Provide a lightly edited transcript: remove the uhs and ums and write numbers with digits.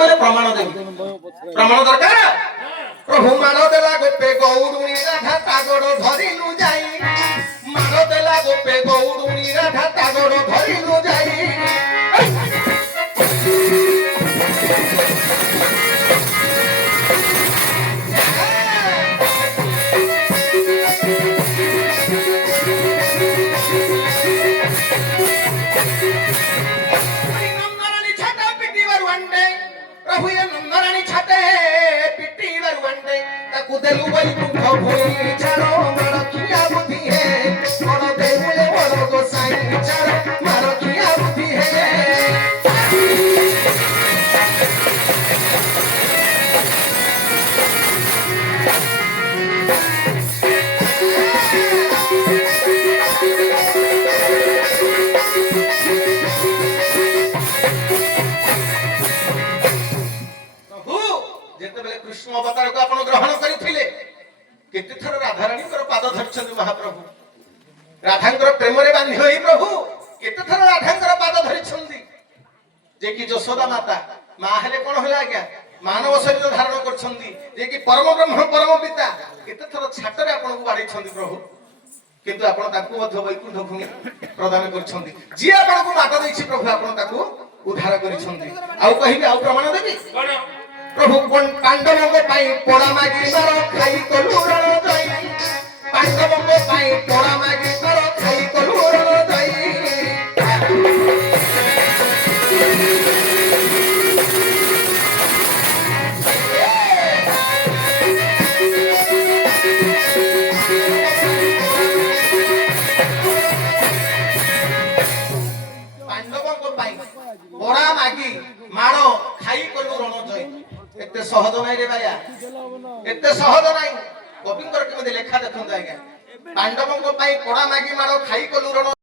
प्रमाण देवी प्रमाण दरकार प्रभु मानो देला गोपे गौडुनी राधा तागड़ धरिलु जाई मानो देला गोपे गौडुनी राधा तागड़ धरिलु जाई कुदेलु वही कुंभ भोई चारो मारखिया बुद्धि है मन देउले बड़ गोसाई चारो मारखिया बुद्धि है जेतेबेले कृष्ण अवतार को आपण ग्रहण करिथिले केते थर राधा रानी कर पाद धरछन महाप्रभु राधांकर प्रेम रे बांधी होई प्रभु केते थर राधांकर पाद धरिछंदी जे कि यशोदा माता मा हेले कोन होला आज्ञा मानव शरीर धारण करछंदी जे कि परम ब्रह्म परम पिता केते थर छाटरे आपण को बाड़ी छंदी प्रभु किंतु आपण ताकू मध्य वैकुंठ भूमि प्रदान करछंदी जे आपण को माता दैछि प्रभु आपण ताकू उद्धार करिछंदी आउ कहिबे आउ प्रमाण देबी प्रभु पांडवों को पाई पोड़ा मागी मारो खाई कलूरण जाई पांडवों को पाई पोड़ा मागी मारो खाई कलूरण जाई पांडवों को पाई पोड़ा मागी मारो खाई कलूरण जाई एते सहज नाही रे भाया एते सहज नाही गोविंदर केमते लेखा देखंदा आज्ञा पांडवों को पाई पोड़ा मागी मारो खाई कलूरण